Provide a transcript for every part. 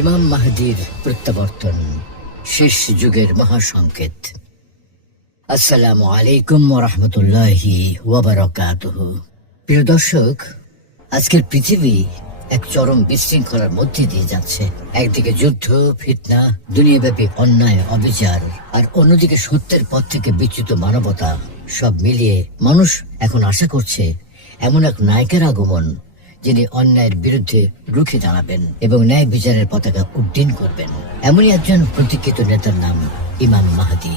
ইমাম মাহদীর প্রত্যাবর্তন, শেষ যুগের মহাসংকেত। আসসালামু আলাইকুম ওয়া রাহমাতুল্লাহি ওয়া বারাকাতুহু। প্রিয় দর্শক, আজকের পৃথিবী এক চরম বিশৃঙ্খলার মধ্যে দিয়ে যাচ্ছে। একদিকে যুদ্ধ, ফিতনা, দুনিয়াব্যাপী অন্যায়, অবিচার, আর অন্যদিকে সত্যের পথ থেকে বিচ্যুত মানবতা। সব মিলিয়ে মানুষ এখন আশা করছে এমন এক নায়কের আগমন, যিনি অন্যায়ের বিরুদ্ধে রুখে দাঁড়াবেন এবং ন্যায় বিচারের পতাকা উড্ডীন করবেন। এমনই একজন প্রতীক্ষিত নেতার নাম ইমাম মাহদী।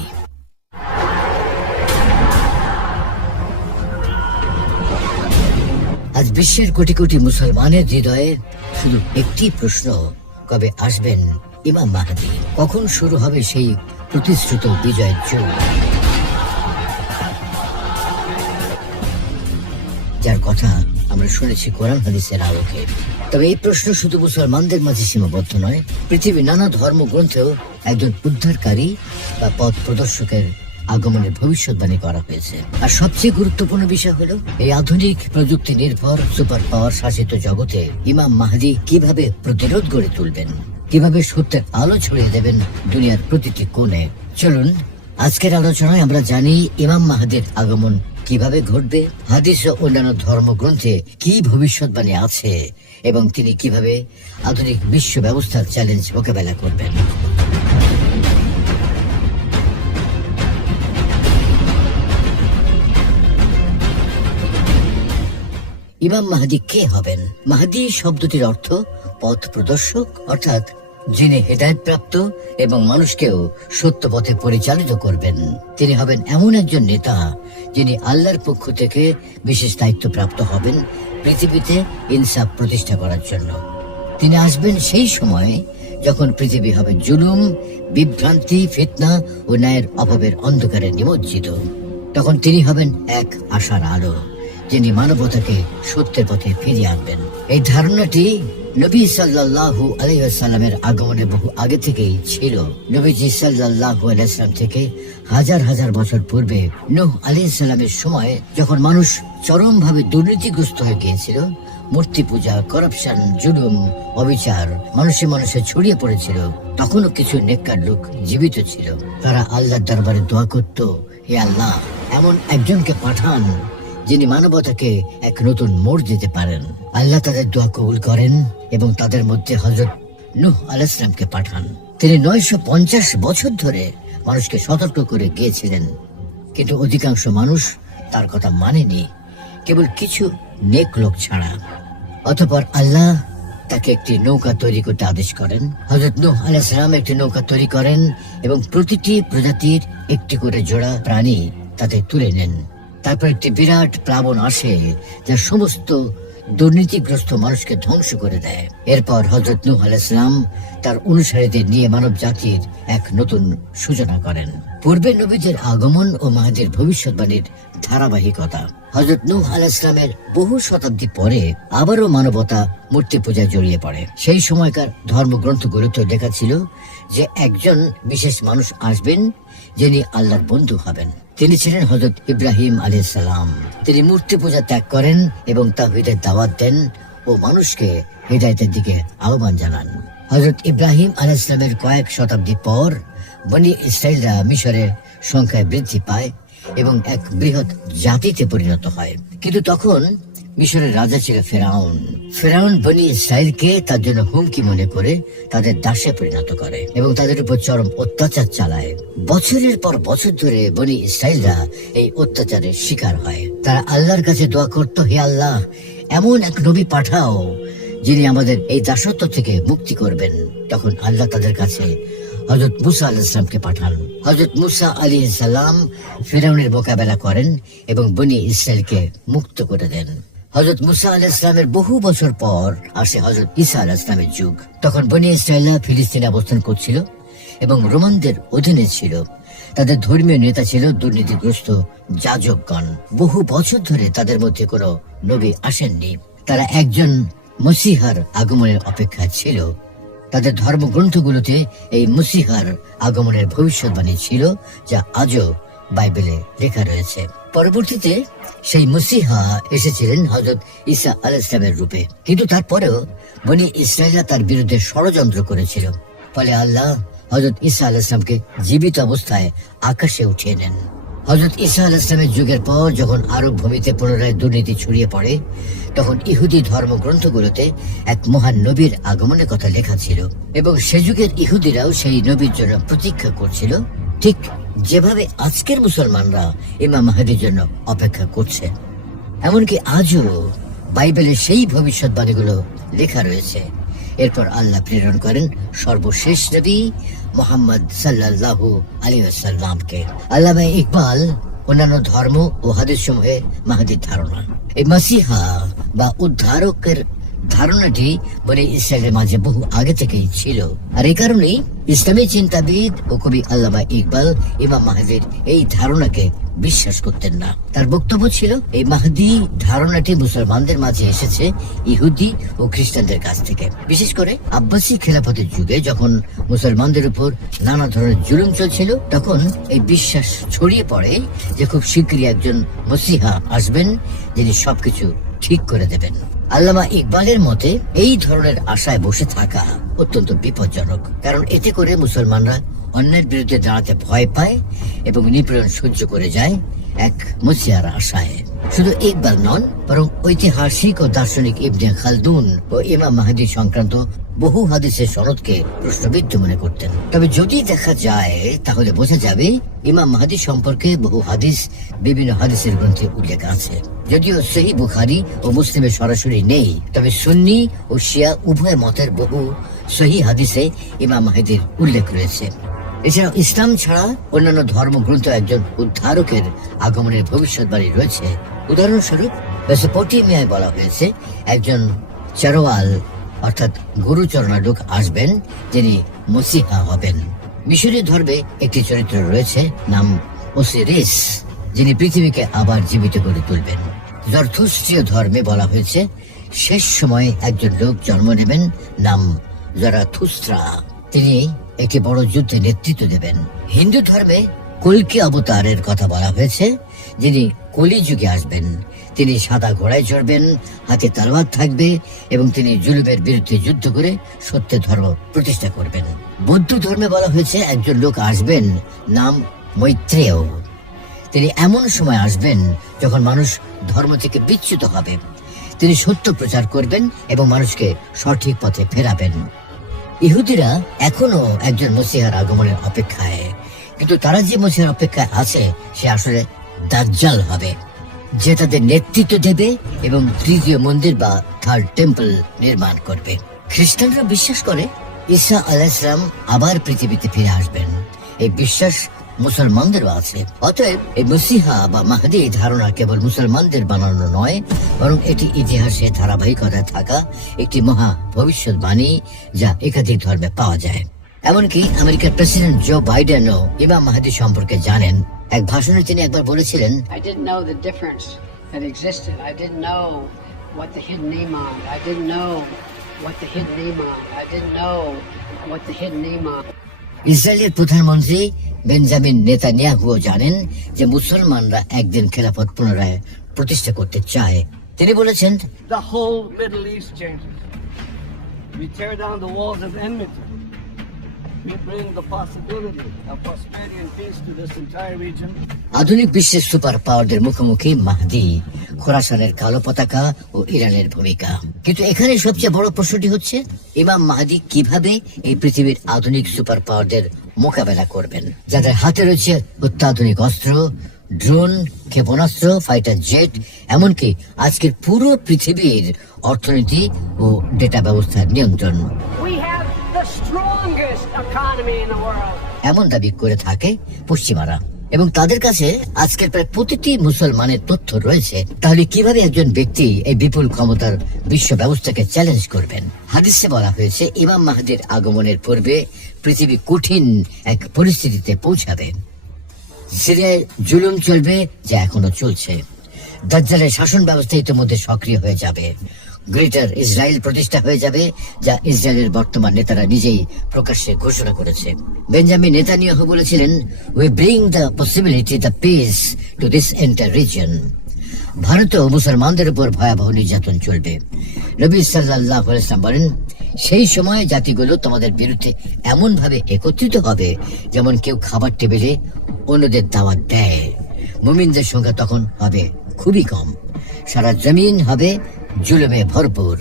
আজ বিশ্বের কোটি কোটি মুসলমানের হৃদয়ে শুধু একটি প্রশ্ন, কবে আসবেন ইমাম মাহদী? কখন শুরু হবে সেই প্রতিশ্রুত বিজয়ের যুগ, যার কথা আমরা শুনেছি কোরআন হাদিসের আলোকে? তবে এই প্রশ্ন শুধু মুসলমানদের মাঝে সীমাবদ্ধ নয়। পৃথিবীর নানা ধর্মগ্রন্থেও একজন উদ্ধারকারী বা পথ প্রদর্শকের আগমনের ভবিষ্যৎবাণী করা হয়েছে। আর সবচেয়ে গুরুত্বপূর্ণ বিষয় হলো, এই আধুনিক প্রযুক্তি নির্ভর সুপার পাওয়ার শাসিত জগতে ইমাম মাহদী কিভাবে প্রতিরোধ গড়ে তুলবেন, কিভাবে সত্যের আলো ছড়িয়ে দেবেন দুনিয়ার প্রতিটি কোণে। চলুন আজকের আলোচনায় আমরা জানি ইমাম মাহদীর আগমন কিভাবে ঘটবে, হাদিস ও অন্যান্য ধর্মগ্রন্থে কি ভবিষ্যৎবাণী আছে, এবং তিনি কিভাবে আধুনিক বিশ্ব ব্যবস্থার চ্যালেঞ্জ মোকাবেলা করবেন। ইমাম মাহদী কে হবেন? মাহদী শব্দটির অর্থ পথ প্রদর্শক, অর্থাৎ যিনি হেদায়েত প্রাপ্ত এবং মানুষকেও সত্য পথে পরিচালিত করবেন। তিনি হবেন এমন একজন নেতা যিনি আল্লাহর পক্ষ থেকে বিশেষ দায়িত্ব প্রাপ্ত হবেন পৃথিবীতে ইনসাফ প্রতিষ্ঠা করার জন্য। তিনি আসবেন সেই সময় যখন পৃথিবী হবে জুলুম, বিভ্রান্তি, ফিতনা ও ন্যায়ের অভাবের অন্ধকারে নিমজ্জিত। তখন তিনি হবেন এক আশার আলো, যিনি মানবতাকে সত্যের পথে ফিরিয়ে আনবেন। এই ধারণাটি নবী সাল্লাল্লাহু আলাইহি ওয়াসাল্লামের আগমনের বহু আগে থেকেই ছিল। নবীজি সাল্লাল্লাহু আলাইহি ওয়াসাল্লাম থেকে হাজার হাজার বছর পূর্বে নূহ আলাইহিস সালামের সময় যখন মানুষ চরমভাবে দুর্নীতিগ্রস্ত হয়ে গিয়েছিল, মূর্তি পূজা, করাপশন, জুলুম, অবিচার মানুষে ছড়িয়ে পড়েছিল, তখনও কিছু নেককার লোক জীবিত ছিল। তারা আল্লাহর দরবারে দোয়া করত, হে আল্লাহ, এমন একজনকে পাঠান যিনি মানবতাকে এক নতুন মোড় দিতে পারেন। আল্লাহ তাদের দোয়া কবুল করেন এবং তাদের মধ্যে হযরত নূহ আলাইহিস সালামকে পাঠান। তিনি 950 বছর ধরে মানুষকে সতর্ক করে গিয়েছিলেন, কিন্তু অধিকাংশ মানুষ তার কথা মানেনি, কেবল কিছু নেক লোক ছাড়া। অতঃপর আল্লাহ তাকে একটি নৌকা তৈরি করতে আদেশ করেন। হযরত নূহ আলাইহিস সালাম একটি নৌকা তৈরি করেন এবং প্রতিটি প্রজাতির একটি করে জোড়া প্রাণী তাতে তুলে নেন। তারপর একটি বিরাট প্লাবন আসে, যা সমস্ত দুর্নীতিগ্রস্ত মানুষকে ধ্বংস করে দেয়। এরপর হযরত নূহ আলাইহিস সালাম তার অনুসারীদের নিয়ে মানব জাতির এক নতুন সূচনা করেন। পূর্বে নবীদের আগমন ও মাহদীর ভবিষ্যৎবাণীর ধারাবাহিকতা। হযরত নূহ আলাইহিস সালামের বহু শতাব্দী পরে আবারও মানবতা মূর্তি পূজায় জড়িয়ে পড়ে। সেই সময়কার ধর্মগ্রন্থগুলোতে লেখা ছিল যে একজন বিশেষ মানুষ আসবেন যিনি আল্লাহর বন্ধু হবেন। তিনি ছিলেন হযরত ইব্রাহিম আলাইহিস সালাম। তিনি মূর্তি পূজা ত্যাগ করেন এবং তাওহীদের দাওয়াত দেন ও মানুষকে হিদায়াতের দিকে আহ্বান জানান। হযরত ইব্রাহিম আলাইহিস সালামের কয়েক শতাব্দী পর বনী ইসরাইলরা মিশরের সংখ্যায় বৃদ্ধি পায় এবং এক বৃহৎ জাতিতে পরিণত হয়। কিন্তু তখন মিশরের রাজা ছিল ফেরাউন। ফেরাউন বনী ইসরাইলকে তার জন্য হুমকি মনে করে তাদের দাসে পরিণত করে এবং তাদের উপর চরম অত্যাচার চালায়। বছরের পর বছর ধরে বনী ইসরাইলরা এই অত্যাচারের শিকার হয়। তারা আল্লাহর কাছে দোয়া করত, হে আল্লাহ, এমন এক নবী পাঠাও যিনি আমাদের এই দাসত্ব থেকে মুক্তি করবেন। তখন আল্লাহ তাদের কাছে হযরত মূসা আলাইহিস সালামকে পাঠান। হযরত মূসা আলাইহিস সালাম ফিরআউনের মোকাবেলা করেন এবং বনী ইসরাইলকে মুক্ত করে দেন। হযরত মূসা আলাইহিস সালামের বহু বছর পর আসে হযরত ঈসা আলাইহিস সালামের যুগ। তখন বনী ইসরাইলরা ফিলিস্তিনে অবস্থান করছিল এবং রোমানদের অধীনে ছিল। তাদের ধর্মীয় নেতা ছিল দুর্নীতিগ্রস্ত যাজকগণ। বহু বছর ধরে তাদের মধ্যে কোনো নবী আসেননি। তারা একজন মসিহার আগমনের অপেক্ষায় ছিল। তাদের ধর্মগ্রন্থগুলোতে এই মসিহার আগমনের ভবিষ্যৎবাণী ছিল, যা আজও বাইবেলে লেখা রয়েছে। পরবর্তীতে সেই মসিহা এসেছিলেন হযরত ঈসা আলাইহিস সালামের রূপে, কিন্তু তারপরেও বনি ইসরায়েলরা তার বিরুদ্ধে ষড়যন্ত্র করেছিল। ফলে আল্লাহ হযরত ঈসা আলাইহিস সালামকে জীবিত অবস্থায় আকাশে উঠিয়ে নেন। হযরত ঈসা আলাইহিস সালামের যুগের পর যখন আরব ভূমিতে পুনরায় দুর্নীতি ছড়িয়ে পড়ে, তখন ইহুদি ধর্মগ্রন্থগুলোতে এক মহান নবীর আগমনের কথা লেখা ছিল, এবং সে যুগের ইহুদিরাও সেই নবীর জন্য প্রতীক্ষা করছিল, ঠিক যেভাবে আজকের মুসলমানরা ইমাম মাহদীর জন্য অপেক্ষা করছে। এমনকি আজও বাইবেলে সেই ভবিষ্যৎবাণীগুলো লেখা রয়েছে। এরপর আল্লাহ প্রেরণ করেন সর্বশেষ নবী মুহাম্মদ সাল্লাল্লাহু আলাইহি ওয়াসাল্লামকে। আল্লামা ইকবাল অন্যান্য ধর্ম ও হাদিস সমূহে মাহদীর ধারণা, এই মাসিহা বা উদ্ধারকের ধারণাটি বনি ইসরায়েলের মাঝে বহু আগে থেকেই ছিল। আর এই কারণেই ইসলামী চিন্তাবিদ ও কবি আল্লামা ইকবাল ইমাম মাহদীর এই ধারণাকে বিশ্বাস করতেন না। তার বক্তব্য ছিল এই মাহদী ধারণাটি মুসলমানদের মাঝে এসেছে ইহুদি ও খ্রিস্টানদের কাছ থেকে। বিশেষ করে আব্বাসী খেলাফতের যুগে যখন মুসলমানদের উপর নানা ধরনের জুলুম চলছিল, তখন এই বিশ্বাস ছড়িয়ে পড়ে যে খুব শীঘ্রই একজন মসিহা আসবেন যিনি সবকিছু ঠিক করে দেবেন। আল্লামা ইকবালের মতে এই ধরনের আশায় বসে থাকা অত্যন্ত বিপজ্জনক, কারণ এতে করে মুসলমানরা অন্যের বিরুদ্ধে দাঁড়াতে ভয় পায় এবং নিপীড়ন সহ্য করে যায় এক মসিহার আশায়। শুধু ইকবাল নন, বরং ঐতিহাসিক ও দার্শনিক ইবনে খালদুন ও ইমাম মাহদী সংক্রান্ত বহু হাদিসের সনদকে প্রশ্নবিদ্ধ মনে করতেন। তবে যদি দেখা যায় তাহলে বোঝা যাবে ইমাম মাহদী সম্পর্কে বহু হাদিস বিভিন্ন হাদিসের গ্রন্থে উল্লেখ আছে। যদিও সহিহ বুখারী ও মুসলিমে সরাসরি নেই, তবে সুন্নি ও শিয়া উভয় মতের বহু সহিহ হাদিসে ইমাম মাহদীর উল্লেখ রয়েছে। এছাড়াও ইসলাম ছাড়া অন্যান্য ধর্মগ্রন্থ একজন উদ্ধারকের আগমনের ভবিষ্যৎবাণী রয়েছে। উদাহরণস্বরূপ মেসোপটেমিয়ায় বলা হয়েছে একজন চারওয়াল অর্থাৎ গুরুচরণা লোক আসবেন যিনি মসিহা হবেন। মিশরীয় ধর্মে একটি চরিত্র রয়েছে নাম ওসিরিস, যিনি পৃথিবীকে আবার জীবিত করে তুলবেন। জরথুস্ট্রীয় ধর্মে বলা হয়েছে শেষ সময়ে একজন লোক জন্ম নেবেন নাম জারাথুস্ত্রা, তিনি একটি বড় যুদ্ধে নেতৃত্ব দেবেন। হিন্দু ধর্মে কল্কি অবতারের কথা বলা হয়েছে, যিনি কলি যুগে আসবেন। তিনি সাদা ঘোড়ায় চড়বেন, হাতে তলোয়ার থাকবে এবং তিনি জুলুমের বিরুদ্ধে যুদ্ধ করে সত্যের ধর্ম প্রতিষ্ঠা করবেন। বৌদ্ধ ধর্মে বলা হয়েছে একজন লোক আসবেন নাম মৈত্রেয়, তিনি এমন সময় আসবেন যখন মানুষ ধর্ম থেকে বিচ্যুত হবে। তিনি সত্য প্রচার করবেন এবং মানুষকে সঠিক পথে ফেরাবেন। ইহুদিরা এখনো একজন মসিহার আগমনের অপেক্ষায়, কিন্তু তারা যে মসিহার অপেক্ষায় আছে সে আসলে দাজ্জাল হবে, যে তাদের নেতৃত্ব দেবে এবং তৃতীয় মন্দির বা থার্ড টেম্পল নির্মাণ করবে। খ্রিস্টানরা বিশ্বাস করে ঈসা আলাইহিস সালাম আবার পৃথিবীতে ফিরে আসবেন, এই বিশ্বাস মুসলমানদেরও আছে। অতএব এই মসিহা বা মাহদী ধারণা কেবল মুসলমানদের বানানো নয়, বরং এটি ইতিহাসে ধারাবাহিকতায় থাকা একটি মহা ভবিষ্যৎবাণী যা একাধিক ধর্মে পাওয়া যায়। এমনকি আমেরিকার প্রেসিডেন্ট জো বাইডেনও ইমাম মাহদী সম্পর্কে জানেন। এক ভাষণে তিনি একবার বলেছিলেন, I didn't know the difference that existed. I didn't know what the hidden imam. I didn't know what the hidden imam. I didn't know what the hidden imam. ইসরায়েলের প্রধানমন্ত্রী বেঞ্জামিন নেতানিয়াহুও জানেন যে মুসলমানরা একদিন খেলাফত পুনরায় প্রতিষ্ঠা করতে চায়। তিনি বলেছেন, The whole Middle East changes. We tear down the walls of enmity. We bring the possibility of prosperity and peace to this entire region. আধুনিক বিশ্বের সুপার পাওয়ারদের মুখোমুখি মাহদী, খোরাসানের কালো পতাকা ও ইরানের ভূমিকা। কিন্তু এখানে সবচেয়ে বড় প্রশ্নটি হচ্ছে ইমাম মাহদী কিভাবে এই পৃথিবীর আধুনিক সুপার পাওয়ারদের মোকাবেলা করবেন, যাদের হাতে রয়েছে অত্যাধুনিক অস্ত্র, ড্রোন, ক্ষেপণাস্ত্র, ফাইটার জেট, এমনকি আজকের পুরো পৃথিবীর অর্থনীতি ও ডেটা ব্যবস্থার নিয়ন্ত্রণ। We have the strongest economy in the world. এমন দাবি করে থাকে পশ্চিমারা, এবং তাদের কাছে আজকের প্রায় প্রতিটি মুসলমানের তথ্য রয়েছে। তাহলে কিভাবে একজন ব্যক্তি এই বিপুল ক্ষমতার বিশ্ব ব্যবস্থাকে চ্যালেঞ্জ করবেন? হাদিসে বলা হয়েছে ইমাম মাহদীর আগমনের পূর্বে পৃথিবী কঠিন এক পরিস্থিতিতে পৌঁছাবে। সিরিয়ায় জুলুম চলবে, যা এখনো চলছে। দাজ্জালের শাসন ব্যবস্থা ইতিমধ্যে সক্রিয় হয়ে যাবে। গ্রেটার ইসরায়েল প্রতিষ্ঠা হয়ে যাবে, যা ইসরায়েলের বর্তমান নেতারা নিজেই প্রকাশ্যে ঘোষণা করেছে। বেঞ্জামিন নেতানিয়াহু বলেছিলেন, we bring the possibility, the piece to this entire reason. ভারতেও মুসলমানদের উপর ভয়াবহ নির্যাতন চলবে। নবী সাল্লাল্লাহু আলাইহি ওয়াসাল্লাম বলেন, সেই সময় জাতিগুলো তোমাদের বিরুদ্ধে এমন ভাবে একত্রিত হবে যেমন কেউ খাবার টেবিলে অন্যদের দাওয়াত দেয়। মুমিনদের সংখ্যা তখন হবে খুবই কম। সারা জমিন হবে জুলুমে ভরপুর।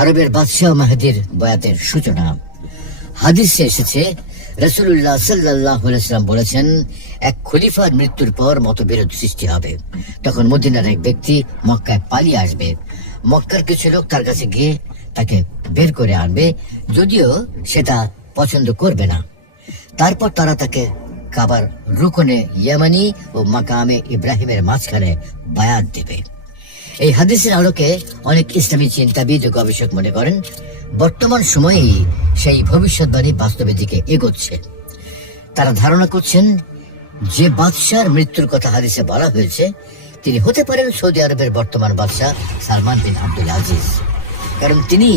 আরবের বাদশাহ মাহদির বয়াতের সূচনা। হাদিসে এসেছে, রাসূলুল্লাহ সাল্লাল্লাহু আলাইহি ওয়াসাল্লাম বলেছেন, এক খলিফার মৃত্যুর পর মতবিরোধ সৃষ্টি হবে। তখন মদিনার এক ব্যক্তি মক্কায় পালিয়ে আসবে। মক্কার কিছু লোক তার কাছে গিয়ে তাকে বের করে আনবে, যদিও সেটা পছন্দ করবে না। তারপর তারা তাকে কাবার রুকনে ইয়ামানি ও মাকামে ইব্রাহিমের মাঝখানে বায়াত দেবে। এই হাদিসের আলোকে অনেক ইসলামী চিন্তাবিদ ও গবেষক মনে করেন, বর্তমান সময়েই সেই ভবিষ্যৎবাণী বাস্তবের দিকে এগোচ্ছে। তারা ধারণা করছেন, যে বাদশার মৃত্যুর কথা হাদিসে বলা হয়েছে তিনি হতে পারেন সৌদি আরবের বর্তমান বাদশাহ সালমান বিন আব্দুল আজিজ, কারণ তিনি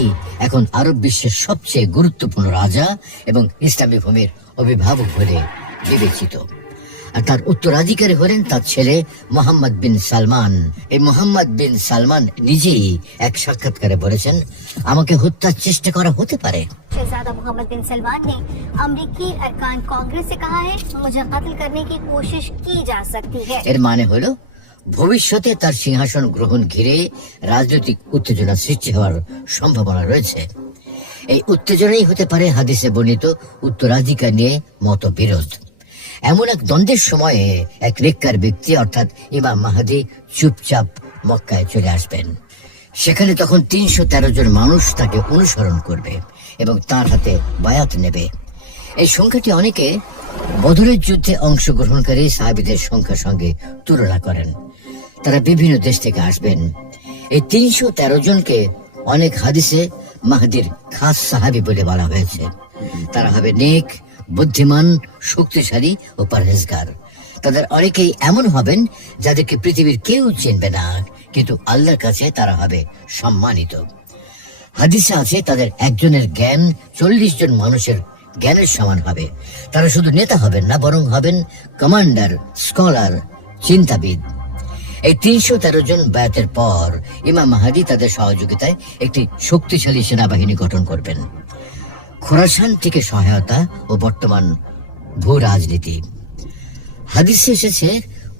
এখন আরব বিশ্বের সবচেয়ে গুরুত্বপূর্ণ রাজা এবং ইসলামী ভূমির অভিভাবক বলে বিবেচিত। আর তার উত্তরাধিকারী হলেন তার ছেলে মোহাম্মদ বিন সালমান। এই মোহাম্মদ বিন সালমান নিজেই এক সাক্ষাৎকারে বলেছেন, আমাকে হত্যার চেষ্টা করা হতে পারে। शहजादा मोहम्मद बिन सलमान ने अमरीकी अरकान कांग्रेस से कहा है, मुझे कत्ल करने की कोशिश की जा सकती है। এর মানে হলো ভবিষ্যতে তার সিংহাসন গ্রহণ ঘিরে রাজনৈতিক উত্তেজনা সৃষ্টি হওয়ার সম্ভাবনা রয়েছে। এই উত্তেজনাই হতে পারে হাদিসে বর্ণিত উত্তরাধিকার নিয়ে মতবিরোধ। এমন এক দ্বন্দ্বের সময়ে এক নেককার ব্যক্তি অর্থাৎ ইমাম মাহদী চুপচাপ মক্কায় চলে আসবেন। সেখানে তখন 313 জন মানুষ তাকে অনুসরণ করবে এবং তার হাতে বায়াত নেবে। এই সংখ্যাটি অনেকে বদরের যুদ্ধে অংশগ্রহণকারী সাহাবীদের সংখ্যার সঙ্গে তুলনা করেন। তারা বিভিন্ন দেশ থেকে আসবেন। এই 313 জনকে অনেক হাদিসে মাহদীর খাস সাহাবী বলে বলা হয়েছে। তারা হবে নেক, বুদ্ধিমান, শক্তিশালী ও পরহেজগার। তাদের অনেকেই এমন হবেন যাদেরকে পৃথিবীর কেউ চিনবে না, কিন্তু আল্লাহর কাছে তারা হবে সম্মানিত। হাদিসে আছে তাদের একজনের জ্ঞান 40 জন মানুষের জ্ঞানের সমান হবে। তারা শুধু নেতা হবেন না, বরং হবেন কমান্ডার, স্কলার, চিন্তাবিদ। এই 313 জন বায়াতের পর ইমাম মাহদী তাদের সহযোগিতায় একটি শক্তিশালী সেনাবাহিনী গঠন করবেন। খোরাসান থেকে সহায়তা ও বর্তমান ভূ রাজনীতি। হাদিসে এসেছে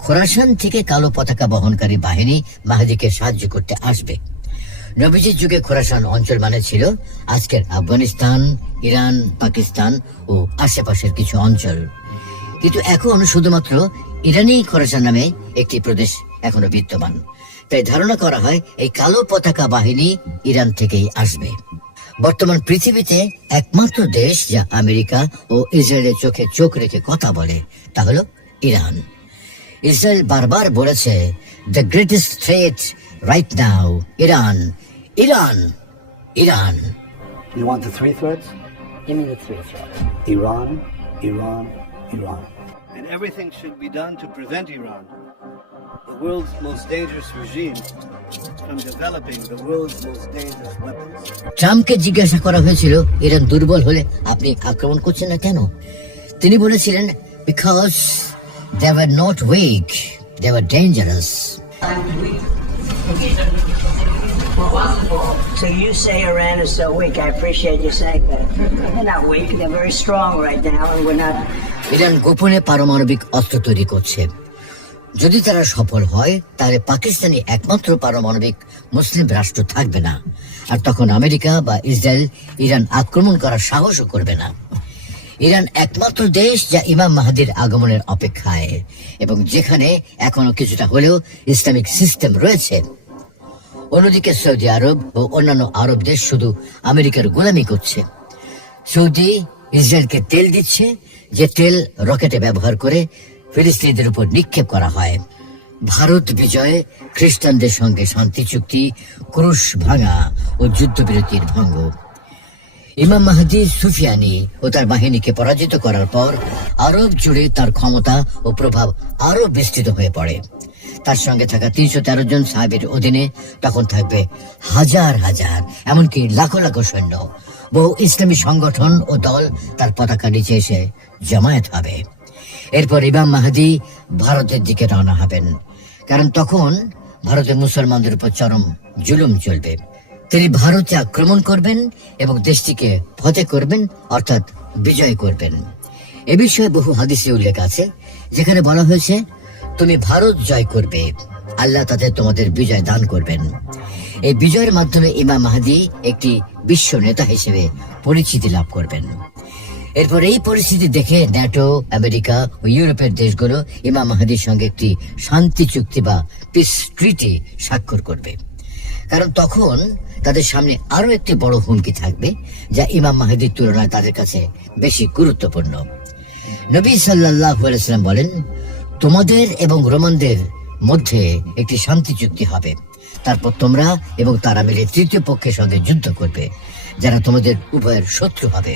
খোরাসান থেকে কালো পতাকা বহনকারী বাহিনী মাহদীকে সাহায্য করতে আসবে। নবীজির যুগে খোরাসান অঞ্চল মানে ছিল আজকের আফগানিস্তান, ইরান, পাকিস্তান ও আশেপাশের কিছু অঞ্চল। কিন্তু এখন শুধুমাত্র ইরানি খোরাসান নামে একটি প্রদেশ এখনো বিদ্যমান। তাই ধারণা করা হয় এই কালো পতাকা বাহিনী ইরান থেকেই আসবে। বর্তমান পৃথিবীতে একমাত্র দেশ যা আমেরিকা ও ইসরায়েলের চোখে চোখ রেখে কথা বলে তা হলো ইরান। ইসরায়েল বারবার বলেছে, the greatest threat right now Iran, Iran, Iran. You want the three threats? Give me the three threats. Iran, Iran, Iran. And everything should be done to prevent Iran, the world's most dangerous regime, from developing the world's most dangerous weapons. ট্রাম্পকে জিজ্ঞাসা করা হয়েছিল, Iran দুর্বল হলে আপনি আক্রমণ করছেন না কেন? তিনি বলেছিলেন, because they were not weak, they were dangerous. So you say Iran is so weak. I appreciate you saying that. They're not weak. They're very strong right now, and we're not. Iran গোপনে পারমাণবিক অস্ত্র তৈরি করছে। যদি তারা সফল হয় তাহলে পাকিস্তানি একমাত্র পারমাণবিক মুসলিম রাষ্ট্র থাকবে না, আর তখন আমেরিকা বা ইসরায়েল ইরান আক্রমণ করার সাহসও করবে না। ইরান একমাত্র দেশ যা ইমাম মাহদীর আগমনের অপেক্ষায় এবং যেখানে এখনো কিছুটা হলেও ইসলামিক সিস্টেম রয়েছে। অন্যদিকে সৌদি আরব ও অন্যান্য আরব দেশ শুধু আমেরিকার গোলামি করছে। সৌদি ইসরায়েলকে তেল দিচ্ছে, যে তেল রকেটে ব্যবহার করে ফিলিস্তিনিদের উপর নিক্ষেপ করা হয়। ভারত বিজয়ে খ্রিস্টানদের সঙ্গে শান্তি চুক্তি, ক্রুশ ভাঙা ও যুদ্ধবিরতির ভঙ্গ। ইমাম মাহদী সুফিয়ানি ও তার বাহিনীকে পরাজিত করার পর আরব জুড়ে তার ক্ষমতা ও প্রভাব আরো বিস্তৃত হয়ে পড়ে। তার সঙ্গে থাকা 313 জন সাহাবীর অধীনে তখন থাকবে হাজার হাজার, এমনকি লাখো লাখো সৈন্য। বহু ইসলামী সংগঠন ও দল তার পতাকা নিচে এসে জমায়েত হবে। এরপর ইমাম মাহদী ভারতের দিকে রওনা হবেন, কারণ তখন ভারতের মুসলমানদের উপর চরম জুলুম চলবে। তিনি ভারতে আক্রমণ করবেন এবং দেশটিকে ফতে করবেন, অর্থাৎ বিজয় করবেন। এ বিষয়ে বহু হাদিসে উল্লেখ আছে, যেখানে বলা হয়েছে, তুমি ভারত জয় করবে, আল্লাহ তাতে তোমাদের বিজয় দান করবেন। এই বিজয়ের মাধ্যমে ইমাম মাহদী একটি বিশ্ব নেতা হিসেবে পরিচিতি লাভ করবেন। এরপর এই পরিস্থিতি দেখে ন্যাটো, আমেরিকা ও ইউরোপের দেশগুলো ইমাম মাহদীর সঙ্গে একটি শান্তি চুক্তি বা পিস ট্রিটি স্বাক্ষর করবে, কারণ তখন তাদের সামনে আরো একটি বড় হুমকি থাকবে, যা ইমাম মাহদীর তুলনায় তাদের কাছে বেশি গুরুত্বপূর্ণ। নবী সাল্লাল্লাহু আলাইহি ওয়াসাল্লাম বলেন, তোমাদের এবং রোমানদের মধ্যে একটি শান্তি চুক্তি হবে, তারপর তোমরা এবং তারা মিলে তৃতীয় পক্ষের সঙ্গে যুদ্ধ করবে, যারা তোমাদের উভয়ের শত্রু হবে।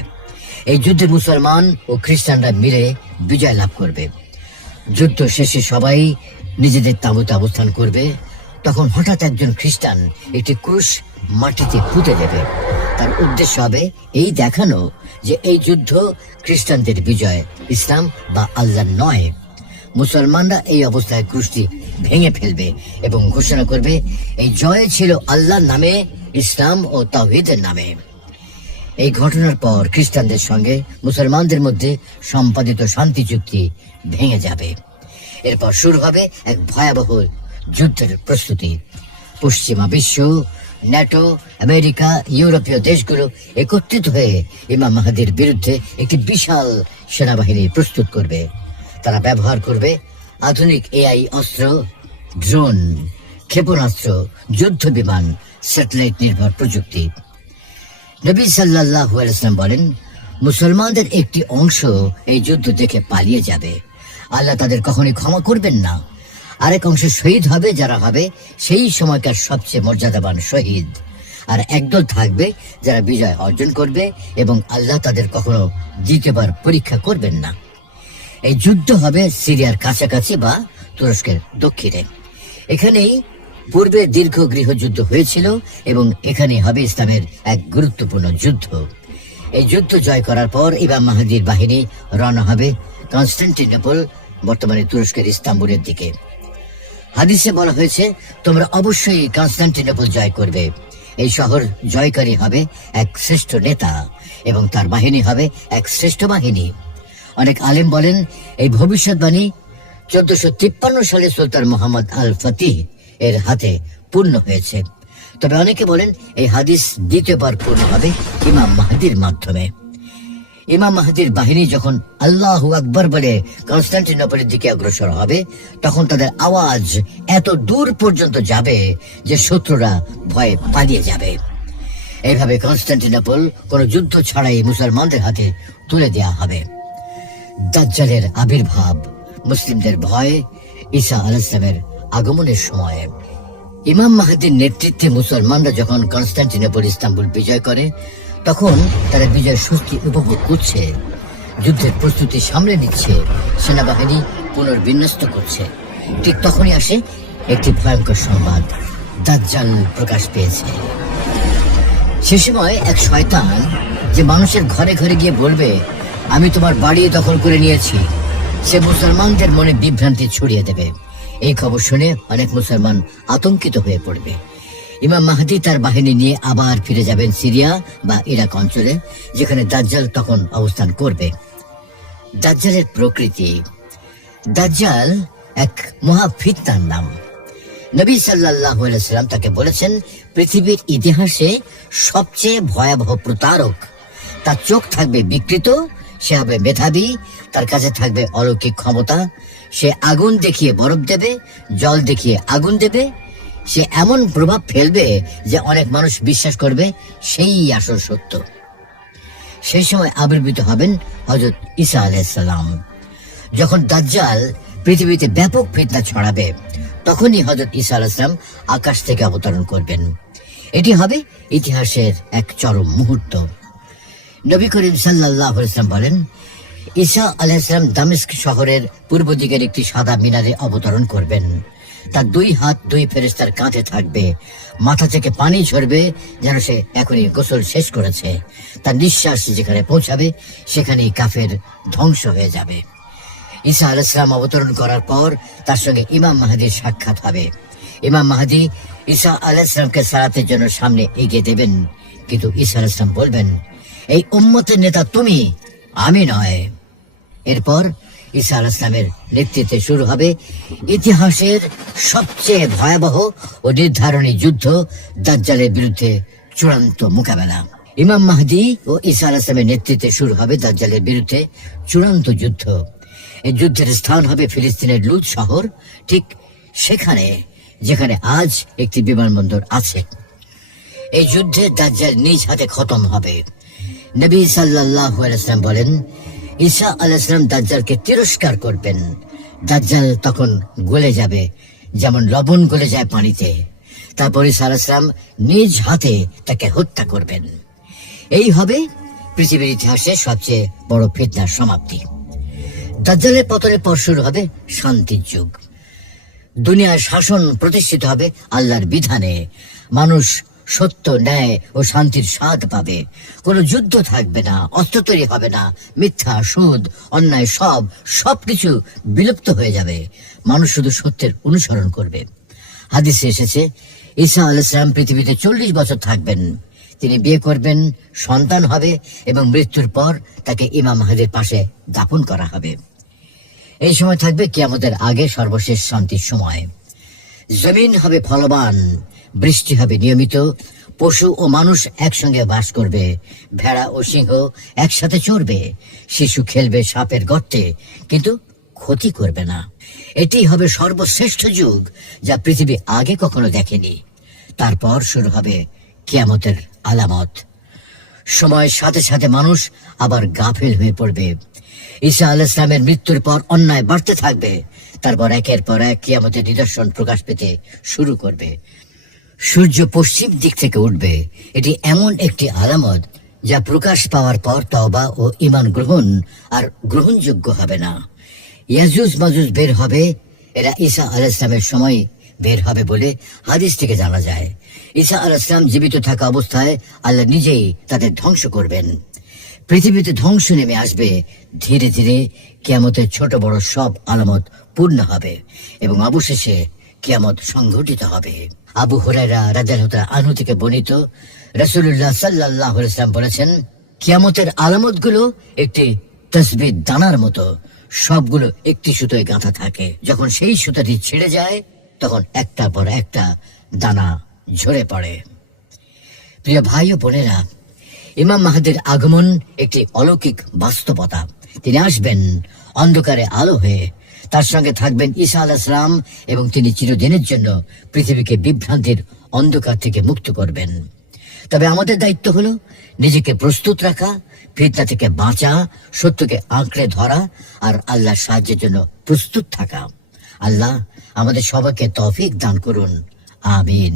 এই যুদ্ধে মুসলমান ও খ্রিস্টানরা মিলে বিজয় লাভ করবে। যুদ্ধ শেষে সবাই নিজেদের তাঁবুতে অবস্থান করবে। তখন হঠাৎ একজন খ্রিস্টান একটি ক্রুশ মাটিতে পুঁতে দেবে। তার উদ্দেশ্য হবে এই দেখানো যে এই যুদ্ধ খ্রিস্টানদের বিজয়, ইসলাম বা আল্লাহ নয়। মুসলমানরা এই অবস্থায় ক্রুশটি ভেঙে ফেলবে এবং ঘোষণা করবে, এই জয় ছিল আল্লাহর নামে, ইসলাম ও তাওহীদের নামে। এই ঘটনার পর খ্রিস্টানদের সঙ্গে মুসলমানদের মধ্যে সম্পাদিত শান্তি চুক্তি ভেঙে যাবে। এরপর শুরু হবে এক ভয়াবহ যুদ্ধের প্রস্তুতি। পশ্চিমা বিশ্ব, ন্যাটো, আমেরিকা, ইউরোপীয় দেশগুলো একত্রিত হয়ে ইমাম মাহদীর বিরুদ্ধে একটি বিশাল সেনাবাহিনী প্রস্তুত করবে। তারা ব্যবহার করবে আধুনিক এআই অস্ত্র, ড্রোন, ক্ষেপণাস্ত্র, যুদ্ধ বিমান, স্যাটেলাইট নির্ভর প্রযুক্তি। নবী সাল্লাল্লাহু আলাইহি ওয়াসাল্লাম বলেন, মুসলমানদের একটি অংশ এই যুদ্ধ দেখে পালিয়ে যাবে, আল্লাহ তাদের কখনোই ক্ষমা করবেন না। আরেক অংশ শহীদ হবে, যারা হবে সেই সময়কার সবচেয়ে মর্যাদাবান শহীদ। আর একদল থাকবে যারা বিজয় অর্জন করবে এবং আল্লাহ তাদের কখনো দ্বিতীয়বার পরীক্ষা করবেন না। এই যুদ্ধ হবে সিরিয়ার কাছাকাছি বা তুরস্কের দক্ষিণে। এখানেই পূর্বে দীর্ঘ গৃহযুদ্ধ হয়েছিল এবং এখানে হবে ইসলামের এক গুরুত্বপূর্ণ যুদ্ধ। এই যুদ্ধ জয় করার পর ইমাম মাহদীর বাহিনী রওনা হবে কনস্টান্টিনোপল, বর্তমানে তুরস্কের ইস্তাম্বুলের দিকে। হাদিসে বলা হয়েছে, তোমরা অবশ্যই কনস্টান্টিনোপল জয় করবে। এই শহর জয়কারী হবে এক শ্রেষ্ঠ নেতা এবং তার বাহিনী হবে এক শ্রেষ্ঠ বাহিনী। অনেক আলেম বলেন, এই ভবিষ্যৎবাণী 1453 সালে সুলতান মোহাম্মদ আল ফতিহ এর হাতে পূর্ণ হয়েছে। তবে অনেকে বলেন এই হাদিস দ্বিতীয়বার পূর্ণ হবে ইমাম মাহদীর মাধ্যমে। ইমাম মাহদীর বাহিনী যখন আল্লাহু আকবার বলে কনস্টান্টিনোপলের দিকে অগ্রসর হবে, তখন তাদের আওয়াজ এত দূর পর্যন্ত যাবে যে শত্রুরা ভয়ে পালিয়ে যাবে। এইভাবে কনস্টান্টিনোপল কোনো যুদ্ধ ছাড়াই মুসলমানদের হাতে তুলে দেওয়া হবে। দাজ্জালের আবির্ভাব, মুসলিমদের ভয়, ঈসা আলাইহিস সালামের আগমনের সময়। ইমাম মাহদীর নেতৃত্বে মুসলমানরা যখন কনস্টান্টিনোপল, ইস্তাম্বুল বিজয় করে, তখন তারা বিজয় স্বস্তি উপভোগ করছে, যুদ্ধের প্রস্তুতি সামলে নিচ্ছে, সেনাবাহিনী পুনর্বিন্যস্ত করছে। ঠিক তখনই আসে একটি ভয়ঙ্কর সংবাদ, দাজ্জাল প্রকাশ পেয়েছে। সে সময় এক শয়তান যে মানুষের ঘরে ঘরে গিয়ে বলবে, আমি তোমার বাড়ি দখল করে নিয়েছি, সে মুসলমানদের মনে বিভ্রান্তি ছড়িয়ে দেবে। এই খবর শুনে অনেক মুসলমান আতঙ্কিত হয়ে পড়বে। ইমাম মাহদী তার বাহিনী নিয়ে আবার ফিরে যাবেন সিরিয়া বা ইরাক অঞ্চলে, যেখানে দাজ্জাল তখন অবস্থান করবে। দাজ্জালের প্রকৃতি। দাজ্জাল এক মহা ফিতনার নাম। নবী সাল্লাল্লাহু আলাইহি ওয়াসাল্লাম তাকে বলেছেন, পৃথিবীর ইতিহাসে সবচেয়ে ভয়াবহ প্রতারক। তার চোখ থাকবে বিকৃত, সে হবে মেধাবী, তার কাছে থাকবে অলৌকিক ক্ষমতা, সে আগুন দেখিয়ে বরফ দেবে, জল দেখিয়ে আগুন দেবে। সে এমন প্রভাব ফেলবে যে অনেক মানুষ বিশ্বাস করবে সেই আসল সত্য। সেই সময় আবির্ভূত হবেন হযরত ঈসা আলাইহিস সালাম। যখন দাজ্জাল পৃথিবীতে ব্যাপক ফিতনা ছড়াবে, তখনই হযরত ঈসা আলাইহিস সালাম আকাশ থেকে অবতরণ করবেন। এটি হবে ইতিহাসের এক চরম মুহূর্ত। নবী করিম সাল্লাল্লাহু আলাইহি ওয়াসাল্লাম বলেন, ঈসা আলাইহিস সালাম দামেস্ক শহরের পূর্ব দিকের একটি সাদা মিনারে অবতরণ করবেন। তার 2 হাত 2 ফেরেশতার কাঁধে থাকবে, মাথা থেকে পানি ঝরবে যেন সে এখনই গোসল শেষ করেছে। তার নিঃশ্বাস যেখানে পৌঁছাবে সেখানেই কাফের ধ্বংস হয়ে যাবে। ঈসা আলাইহিস সালাম অবতরণ করার পর তার সঙ্গে ইমাম মাহদীর সাক্ষাৎ হবে। ইমাম মাহদী ঈসা আলাইহিস সালামকে সালাতের জন্য সামনে এগিয়ে দেবেন, কিন্তু ঈসা আলাইহিস সালাম বলবেন, এই উম্মতের নেতা তুমি, আমি নয়। এরপর ঈসা আলাইহিস সালামের নেতৃত্বে শুরু হবে ইতিহাসের সবচেয়ে ভয়াবহ ও নির্ধারণী যুদ্ধ, দাজ্জালের বিরুদ্ধে চূড়ান্ত মোকাবেলা। ইমাম মাহদী ও ঈসা আলাইহিস সালামের নেতৃত্বে শুরু হবে দাজ্জালের বিরুদ্ধে চূড়ান্ত যুদ্ধ। এই যুদ্ধের স্থান হবে ফিলিস্তিনের লুজ শহর, ঠিক সেখানে যেখানে আজ একটি বিমানবন্দর আছে। এই যুদ্ধে দাজ্জাল নিজ হাতে খতম হবে। নবী সাল্লাল্লাহু আলাইহি ওয়াসাল্লাম বলেন, ঈসা আলাইহিস সালাম দাজ্জালকে তিরস্কার করবেন। দাজ্জাল তখন গলে যাবে যেমন লবণ গলে যায় পানিতে। তারপর ঈসা আলাইহিস সালাম নিজ হাতে তাকে হত্যা করবেন। এই হবে পৃথিবীর ইতিহাসে সবচেয়ে বড় ফিতনার সমাপ্তি। দাজ্জালের পতনের পর শুরু হবে শান্তির যুগ। দুনিয়ার শাসন প্রতিষ্ঠিত হবে আল্লাহর বিধানে। মানুষ সত্য, ন্যায় ও শান্তির স্বাদ পাবে। কোনো যুদ্ধ থাকবে না, অস্ত্র তৈরি হবে না, মিথ্যা, সুদ, অন্যায় সবকিছু বিলুপ্ত হয়ে যাবে। মানুষ শুধু সত্যের অনুসরণ করবে। হাদিসে এসেছে, ঈসা আলাইহিস সালাম পৃথিবীতে 40 বছর থাকবেন। তিনি বিয়ে করবেন, সন্তান হবে এবং মৃত্যুর পর তাকে ইমাম মাহদীর পাশে দাফন করা হবে। এই সময় থাকবে কিয়ামতের আগে সর্বশেষ শান্তির সময়। জমিন হবে ফলবান, বৃষ্টি হবে নিয়মিত, পশু ও মানুষ একসঙ্গে বাস করবে, ভেড়া ও সিংহ একসাথে চড়বে, শিশু খেলবে সাপের গর্তে কিন্তু ক্ষতি করবে না। এটি হবে সর্বশ্রেষ্ঠ যুগ যা পৃথিবী আগে কখনো দেখেনি। তারপর শুরু হবে কিয়ামতের আলামত। সময়ের সাথে সাথে মানুষ আবার গাফিল হয়ে পড়বে। ঈসা আলাইহিস সালামের মৃত্যুর পর অন্যায় বাড়তে থাকবে। তারপর একের পর এক কিয়ামতের নিদর্শন প্রকাশ পেতে শুরু করবে। সূর্য পশ্চিম দিক থেকে উঠবে। এটি এমন একটি আলামত যা প্রকাশ পাওয়ার পর তওবা ও ঈমান গ্রহণ আর গ্রহণযোগ্য হবে না। ইয়াজুজ মাজুজ বের হবে। এরা ঈসা আলাইহিস সালামের সময় বের হবে বলে হাদিস থেকে জানা যায়। ঈসা আলাইহিস সালাম জীবিত থাকা অবস্থায় আল্লাহ নিজেই তাদের ধ্বংস করবেন। পৃথিবীতে ধ্বংস নেমে আসবে। ধীরে ধীরে কিয়ামতের ছোট বড় সব আলামত পূর্ণ হবে এবং অবশেষে কিয়ামত সংঘটিত হবে। আবু হুরায়রা রাদিয়াল্লাহু আনহু থেকে বর্ণিত, রাসূলুল্লাহ সাল্লাল্লাহু আলাইহি ওয়াসাল্লাম বলেছেন, কিয়ামতের আলামতগুলো একটি তাসবিহ দানার মতো, সবগুলো একটি সুতোয় গাঁথা থাকে। যখন সেই সুতাটি ছিঁড়ে যায় তখন একটা পর একটা দানা ঝরে পড়ে। প্রিয় ভাই ও বোনেরা, ইমাম মাহদীর আগমন একটি অলৌকিক বাস্তবতা। তিনি আসবেন অন্ধকারে আলো হয়ে। তার সঙ্গে থাকবেন ঈসা আলাইহিস সালাম এবং তিনি চিরদিনের জন্য পৃথিবীকে বিভ্রান্তির অন্ধকার থেকে মুক্ত করবেন। তবে আমাদের দায়িত্ব হলো নিজেকে প্রস্তুত রাখা, ফিতনা থেকে বাঁচা, সত্যকে আঁকড়ে ধরা আর আল্লাহর সাহায্যের জন্য প্রস্তুত থাকা। আল্লাহ আমাদের সবাইকে তৌফিক দান করুন। আমিন।